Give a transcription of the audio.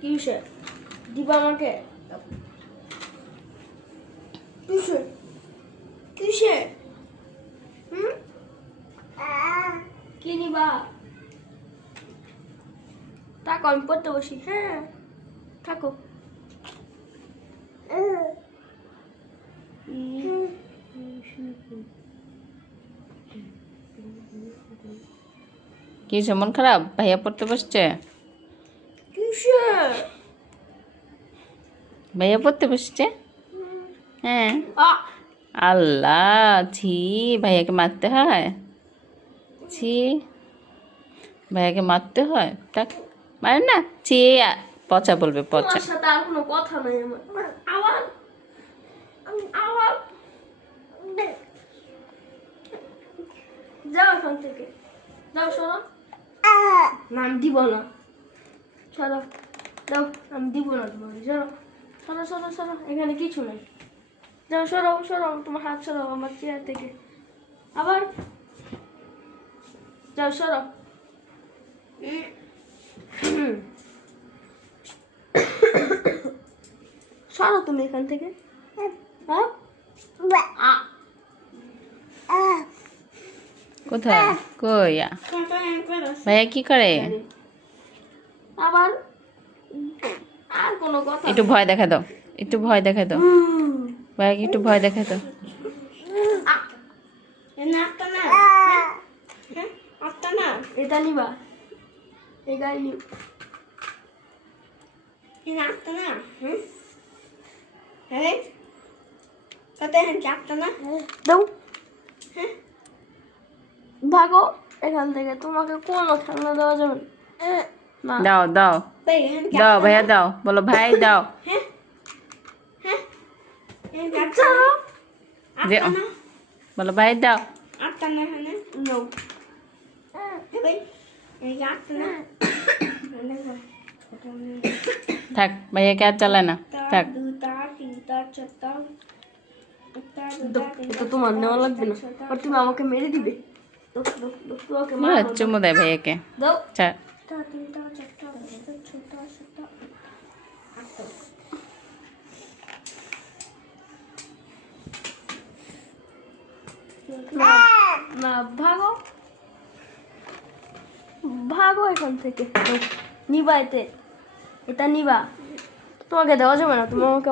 কিসে দিবা আমাকে? কিসে কিসে কি নিবা? থাকো, আমি পড়তে বসি। হ্যাঁ থাকো। কি মন খারাপ? ভাইয়া পড়তে বসছে? ভাইয়া পড়তে বসছে? হ্যাঁ। আল্লাহ, ছি, ভাইয়াকে মারতে হয়? ছি, ভাইয়াকে মারতে হয়? তাক মারে না, ছি, পচা বলবে, পচা। সাথে আর কোনো কথা নাই আমার। আবার আবার যাও এখান থেকে, যাও, সরো। না আমি দিব না, সরো, যাও, আমি দিব না তোমাকে, সরো সরো সরো সরো, এখানে কিছু নেই, যাও, সরো সরো, তোমার হাত সরো আমার চেয়ার থেকে, আবার যাও, সরো। সরো তুমি এখান থেকে। কোথায়? কই? ভাইয়া কি করে? আবার আর কোনো কথা? একটু ভয় দেখা দাও, একটু ভয় দেখা দাও, ভাইয়াকে একটু ভয় দেখা দাও। এটা নিবা, এই গাড়ি নিব। দাও, ভাগো এখান থেকে, তোমাকে কোনো খেলনা দেওয়া যাবে না। দাও দাও দাও, ভাইয়া দাও, বলো ভাই দাও। বলো ভাই দাও। থাক, ভাইয়াকে আর চালায় না, থাক। এটা তোমার নেওয়া লাগবে না, আর তুমি আমাকে মেরে দিবে। চুমু দেয় ভাইয়াকে। দাও। আচ্ছা, না, ভাগো ভাগো এখান থেকে, নিবা, এটা নিবা, তোমাকে দেওয়া যাবে না, তুমি আমাকে